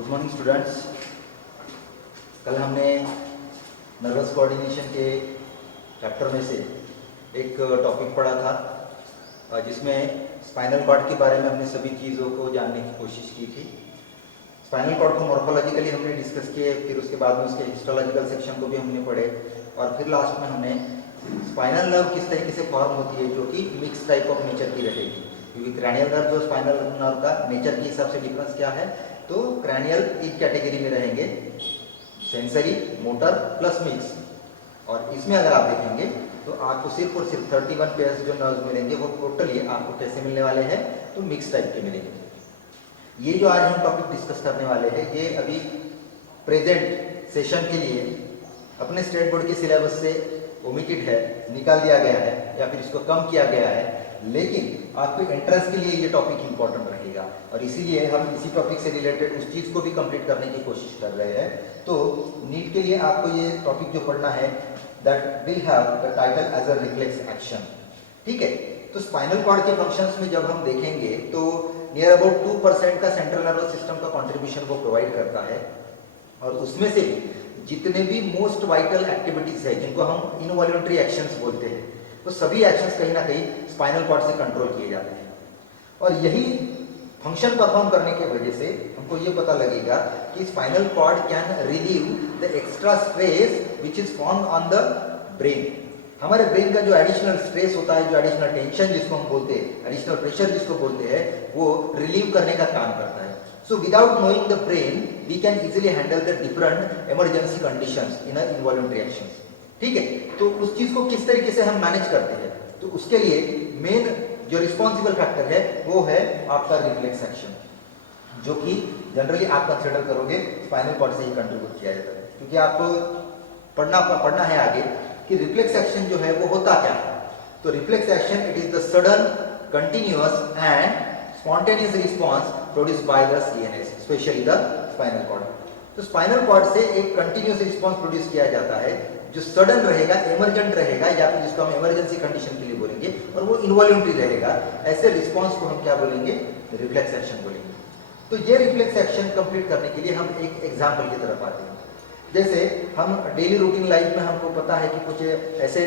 Good morning students. कल हमने nervous coordination के चैप्टर में से एक टॉपिक पढ़ा था जिसमें स्पाइनल कॉर्ड के बारे में हमने सभी चीज़ों को जानने की कोशिश की थी। स्पाइनल कॉर्ड को मॉर्फोलॉजिकली हमने डिस्कस किए, फिर उसके बाद में उसके हिस्टोलॉजिकल सेक्शन को भी हमने पढ़े और फिर लास्ट में हमने स्पाइनल नर्व किस तरीके से फॉर्म होती है जो कि मिक्स टाइप ऑफ नेचर की रहेगी, क्योंकि क्रैनियल नर्व जो स्पाइनल नर्व का नेचर के हिसाब से डिफरेंस क्या है, तो क्रैनियल एक कैटेगरी में रहेंगे, सेंसरी, मोटर प्लस मिक्स। और इसमें अगर आप देखेंगे तो आपको सिर्फ और सिर्फ 31 पेयर्स जो नर्व्स मिलेंगे वो टोटली आपको कैसे मिलने वाले हैं, तो मिक्स टाइप के मिलेंगे। ये जो आज हम टॉपिक डिस्कस करने वाले हैं ये अभी प्रेजेंट सेशन के लिए अपने स्टेट बोर्ड के सिलेबस से ओमिटेड है, निकाल दिया गया है या फिर इसको कम किया गया है, लेकिन आपके एंट्रेंस के लिए ये टॉपिक इंपॉर्टेंट रहेगा और इसीलिए हम इसी टॉपिक से रिलेटेड उस चीज़ को भी कंप्लीट करने की कोशिश कर रहे हैं। तो नीट के लिए आपको ये टॉपिक जो पढ़ना है that will have the title as a reflex action. ठीक है, तो स्पाइनल कॉर्ड के फंक्शंस में जब हम देखेंगे तो नियर अबाउट 2% का सेंट्रल नर्वस सिस्टम का कंट्रीब्यूशन वो प्रोवाइड करता है और उसमें से भी जितने भी मोस्ट वाइटल एक्टिविटीज है जिनको हम इनवॉल्यूंटरी एक्शंस बोलते हैं, वो सभी एक्शंस कहीं ना कहीं स्पाइनल कॉर्ड से कंट्रोल किए जाते हैं। और यही फंक्शन परफॉर्म करने की वजह से हमको ये पता लगेगा कि spinal cord can relieve the extra stress which is formed on the brain. हमारे ब्रेन का जो एडिशनल स्ट्रेस होता है, जो एडिशनल टेंशन जिसको हम बोलते हैं, एडिशनल प्रेशर जिसको बोलते हैं, वो रिलीव करने का काम करता है। So without knowing the brain, we can easily handle the different emergency conditions in a involuntary actions. ठीक है, तो उस चीज को किस तरीके से हम मैनेज करते हैं, तो उसके लिए मेन जो रिस्पॉन्सिबल फैक्टर है वो है आपका रिफ्लेक्स एक्शन, जो कि जनरली आप कंसिडर करोगे स्पाइनल कॉर्ड से ही कंट्रीब्यूट किया जाता है, क्योंकि आपको पढ़ना है आगे कि रिफ्लेक्स एक्शन जो है वो होता क्या है। तो reflex action it is the sudden continuous and spontaneous response produced by the CNS, especially the spinal cord. तो स्पाइनल कॉर्ड से एक कंटिन्यूअस रिस्पांस प्रोड्यूस किया जाता है जो सडन रहेगा, इमरजेंट रहेगा, या फिर जिसको हम इमरजेंसी कंडीशन के लिए बोलेंगे, और वो इनवॉल्यूंटरी रहेगा। ऐसे रिस्पांस को हम क्या बोलेंगे, रिफ्लेक्स एक्शन बोलेंगे। तो ये रिफ्लेक्स एक्शन कंप्लीट करने के लिए हम एक एग्जांपल की तरफ आते हैं। जैसे हम डेली रूटीन लाइफ में हमको पता है कि कुछ ऐसे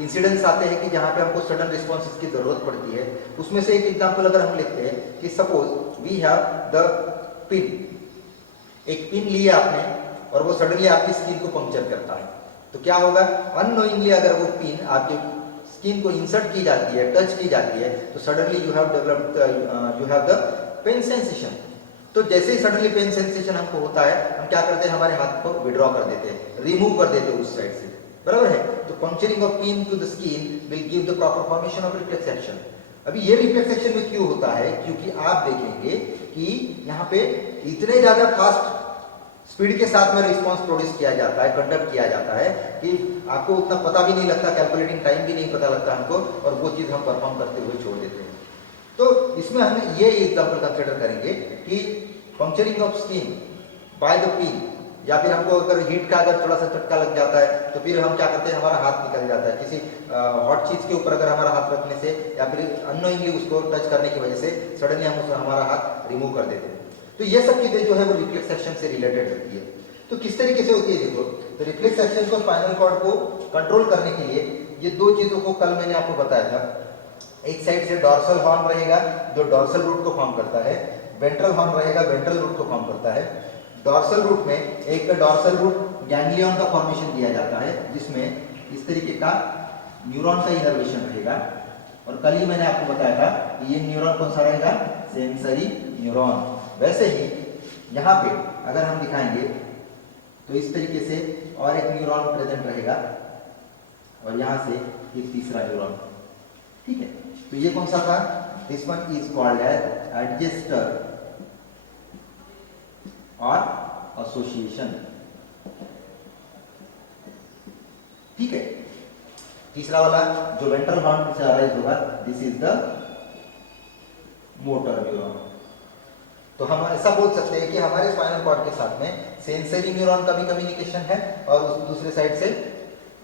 इंसिडेंट्स आते हैं कि जहाँ पे हमको सडन रिस्पॉन्सेस की जरूरत पड़ती है। उसमें से एक एग्जांपल अगर हम लेते हैं कि suppose we have the pin, एक पिन लिया आपने और वो सडनली आपकी स्किन को पंक्चर करता है, तो क्या होगा, अननोइंगली अगर वो पिन आपके स्किन को इंसर्ट की जाती है, टच की जाती है, तो suddenly you have developed you have the pain sensation. तो जैसे ही सडनली पेन सेंसेशन हमको होता है, हम क्या करते हैं, हमारे हाथ को विड्रॉ कर देते हैं, रिमूव कर देते हैं उस साइड से, बराबर है। तो puncturing of pin to the skin will give the proper formation of reflex action. अभी ये रिफ्लेक्स एक्शन में क्यों होता है, क्योंकि आप देखेंगे कि यहाँ पे इतने ज्यादा फास्ट स्पीड के साथ में रिस्पॉन्स प्रोड्यूस किया जाता है, कंडक्ट किया जाता है कि आपको उतना पता भी नहीं लगता, कैलकुलेटिंग टाइम भी नहीं पता लगता हमको, और वो चीज हम परफॉर्म करते हुए छोड़ देते हैं। तो इसमें हम ये एग्जांपल कंसिडर करेंगे कि puncturing of skin by the pin, या फिर हमको अगर हीट का अगर थोड़ा सा झटका लग जाता है तो फिर हम क्या करते हैं, हमारा हाथ निकल जाता है किसी हॉट चीज के ऊपर, अगर हमारा हाथ रखने से या फिर अननोइंगली उसको टच करने की वजह से सडनली हम हमारा हाथ रिमूव कर देते हैं। तो ये सब चीजें जो है वो रिफ्लेक्स एक्शन से रिलेटेड होती है। तो किस तरीके से होती है देखो, तो रिफ्लेक्स एक्शन को स्पाइनल कॉर्ड को कंट्रोल करने के लिए ये दो चीजों को कल मैंने आपको बताया था। एक साइड से डॉर्सल हॉर्न रहेगा जो डॉर्सल रूट को फॉर्म करता है, वेंट्रल हॉर्न रहेगा वेंट्रल रूट को फॉर्म करता है। डॉर्सल रूट में एक डॉर्सल रूट गैंग्लियन का फॉर्मेशन दिया जाता है, जिसमें इस तरीके का न्यूरॉन का इनर्वेशन रहेगा। और कल ही मैंने आपको बताया था कि ये न्यूरॉन कौन सा रहेगा, सेंसरी न्यूरॉन। वैसे ही यहाँ पे अगर हम दिखाएंगे तो इस तरीके से और एक न्यूरॉन प्रेजेंट रहेगा और यहाँ से एक तीसरा न्यूरॉन। ठीक है, तो ये कौन सा था, this one is called as adjuster और एसोसिएशन। ठीक है, तीसरा वाला जो वेंट्रल हॉर्न से अराइज होगा, this is the motor neuron. तो हम ऐसा बोल सकते हैं कि हमारे स्पाइनल कॉर्ड के साथ में सेंसरी न्यूरॉन का भी कम्युनिकेशन है और उस दूसरे साइड से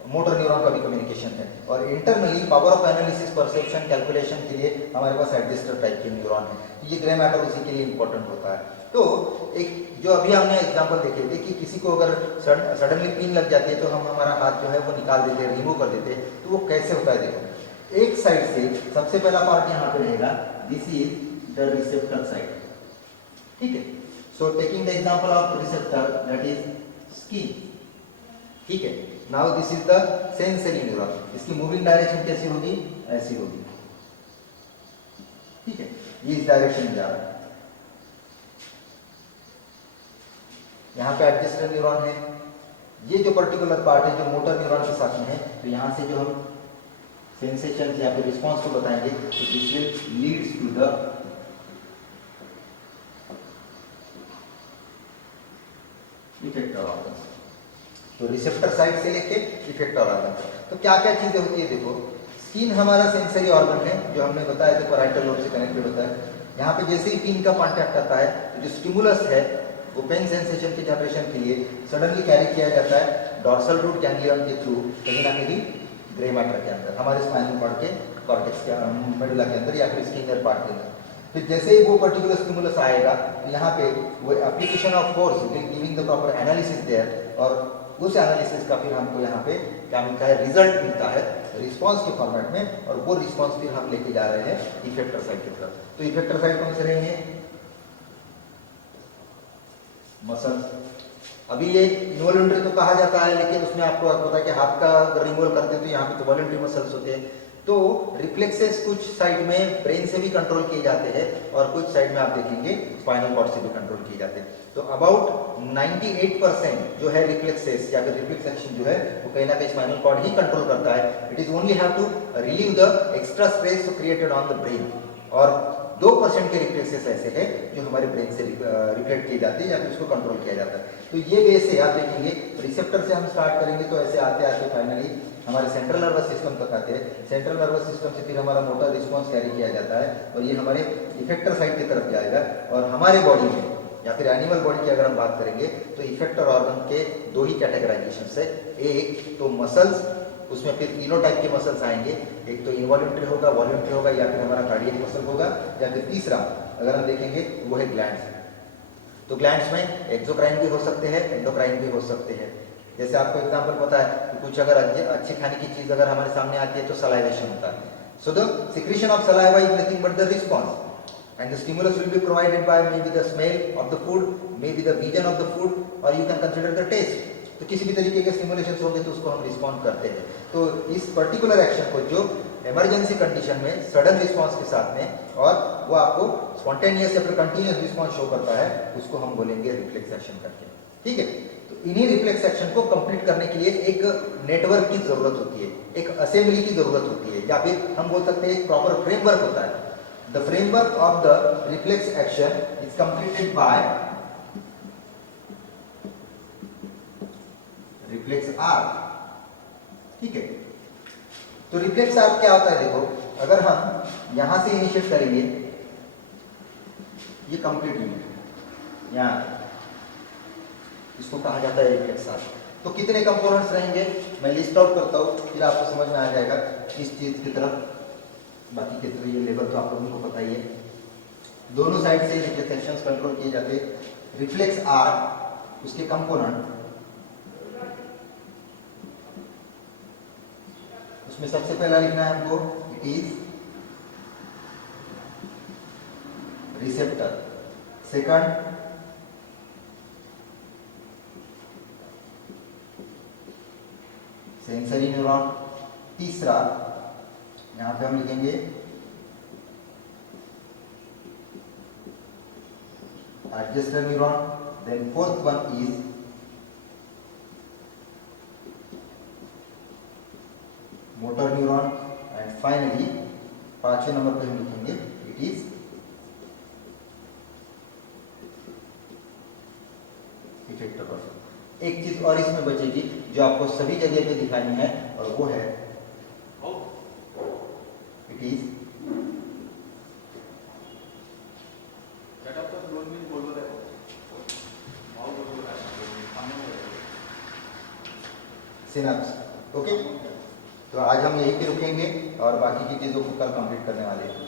मोटर न्यूरॉन का भी कम्युनिकेशन है, और internally power of analysis, perception, calculation के लिए हमारे पास एडजस्टर टाइप के न्यूरॉन है। ये ग्रे मैटर उसी के लिए इंपॉर्टेंट होता है। तो एक जो अभी हमने एग्जांपल देखे थे कि किसी को अगर सडनली पिन लग जाती है तो हम हमारा हाथ जो है वो निकाल देते हैं, रिमूव कर देते हैं, तो वो कैसे होता है देखो। एक साइड से सबसे पहला पार्ट यहाँ पे रहेगा, this is the receptor side, ठीक है। So taking the example of receptor that is skin, ठीक है। Now this is the sensory neuron, इसकी मूविंग डायरेक्शन कैसी होगी, ऐसी होगी, ठीक है, ये इस डायरेक्शन में जा रहा है। यहाँ पे एडजेसेंट न्यूरॉन है, ये जो पर्टिकुलर पार्ट है जो मोटर न्यूरॉन के साथ में है, तो यहाँ से जो हम सेंसेशन या फिर रिस्पॉन्स को बताएंगे तो this will leads to the effector organ. तो रिसेप्टर साइड से लेके इफेक्टर ऑर्गन, तो क्या क्या चीजें होती है देखो। स्किन हमारा सेंसरी ऑर्गन है जो हमने बताया था पैराइटल लोब से कनेक्टेड होता है। यहाँ पे जैसे ही पिन का कांटेक्ट आता है तो जो स्टिमुलस है वो पेन सेंसेशन की जनरेशन के लिए सडनली कैरी किया जाता है डॉर्सल रूट गैंग्लियन के थ्रू कहीं ना कहीं ग्रे मैटर के अंदर, हमारे स्पाइनल कॉर्ड के कॉर्टेक्स के मेडुला के अंदर या फिर इसके इनर पार्ट के अंदर। फिर जैसे ही वो पर्टिकुलर स्टिमुलस आएगा तो यहाँ पे वो application of force giving the proper analysis there, और उस एनालिसिस का फिर हमको यहाँ पे क्या मिलता है, रिजल्ट मिलता है रिस्पांस के फॉर्मेट में, और वो रिस्पांस फिर हम लेके जा रहे हैं इफेक्टर साइड की तरफ। तो इफेक्टर साइड कौन से रहेंगे, मसल्स। अभी ये इनवॉल्यूंटरी तो कहा जाता है, लेकिन उसमें आपको पता है कि हाथ का अगर रिमूवल करते हैं तो यहाँ पे तो वॉलंटरी मसल्स होते हैं। तो रिफ्लेक्सेस कुछ साइड में ब्रेन से भी कंट्रोल किए जाते हैं और कुछ साइड में आप देखेंगे स्पाइनल कॉर्ड से भी कंट्रोल किए जाते हैं। तो अबाउट 98% जो है रिफ्लेक्सेस या फिर रिफ्लेक्स एक्शन जो है वो कहीं ना कहीं स्पाइनल कॉर्ड ही कंट्रोल करता है। It is only have to relieve the extra stress created on the brain, और 2% के रिफ्लेक्सेस ऐसे हैं जो हमारे ब्रेन से रिफ्लेक्ट किए जाते हैं या फिर उसको कंट्रोल किया जाता है। तो ये वे से आप देखेंगे रिसेप्टर से हम स्टार्ट करेंगे तो ऐसे आते आते फाइनली हमारे सेंट्रल नर्वस सिस्टम तक आते हैं। सेंट्रल नर्वस सिस्टम से फिर हमारा मोटर रिस्पॉन्स कैरी किया जाता है और ये हमारे इफेक्टर साइड की तरफ जाएगा। और हमारे बॉडी में या फिर एनिमल बॉडी की अगर हम बात करेंगे तो इफेक्टर ऑर्गन के दो ही कैटेगराइजेशन है, एक तो मसल्स, उसमें फिर तीनों टाइप के मसल्स आएंगे, एक तो इनवॉल्यूंटरी होगा, वॉल्यूंटरी होगा या फिर हमारा कार्डियक मसल होगा, या फिर तीसरा अगर हम देखेंगे वो है ग्लैंड्स। तो ग्लैंड्स में एक्सोक्राइन भी हो सकते हैं, एंडोक्राइन भी हो सकते हैं। जैसे आपको एग्जांपल पता है कि कुछ अगर अच्छी खाने की चीज अगर हमारे सामने आती है तो सलाइवेशन होता है। So the secretion of saliva is nothing but the response and the stimulus will be provided by maybe the smell of the food, maybe the vision of the food, or you can consider the taste. तो किसी भी तरीके के stimulation होंगे तो उसको हम respond करते हैं। तो इस पर्टिकुलर एक्शन को जो इमरजेंसी कंडीशन में सडन रिस्पॉन्स के साथ में और वो आपको स्पॉन्टेनियस या फिर कंटिन्यूस रिस्पॉन्स शो करता है, उसको हम बोलेंगे रिफ्लेक्स एक्शन करके, ठीक है। तो इन्हीं रिफ्लेक्स एक्शन को कंप्लीट करने के लिए एक नेटवर्क की जरूरत होती है, एक असेंबली की जरूरत होती है, या फिर हम बोल सकते हैं एक प्रॉपर फ्रेमवर्क होता है। The framework of the reflex action is completed by reflex arc, ठीक है। तो रिफ्लेक्स आर्क क्या होता है देखो, अगर हम यहां से इनिशिएट करेंगे, ये कंप्लीट यूनिट यहाँ, इसको कहा जाता है रिफ्लेक्स आर्क। तो कितने कंपोनेंट्स रहेंगे मैं लिस्ट आउट करता हूं, फिर आपको समझ में आ जाएगा इस चीज की तरफ। बाकी के तो ये लेवल तो आप लोगों को पता ही है। दोनों साइड से रिफ्लेक्स एक्शंस कंट्रोल किए जाते हैं। रिफ्लेक्स आर्क, उसके कंपोनेंट, उसमें सबसे पहला लिखना है हमको, it is receptor, second sensory neuron, तीसरा यहां पे हम लिखेंगे adjacent neuron, then fourth one is motor neuron, and finally पांचवें नंबर पे हम लिखेंगे इट इज इफेक्टर ऑर्गन। एक चीज और इसमें बचेगी जो आपको सभी जगह पे दिखानी है, और वो है इट इज सिनैप्स। ओके, तो आज हम यहीं पे रुकेंगे और बाकी की चीजों को कल कंप्लीट करने वाले हैं।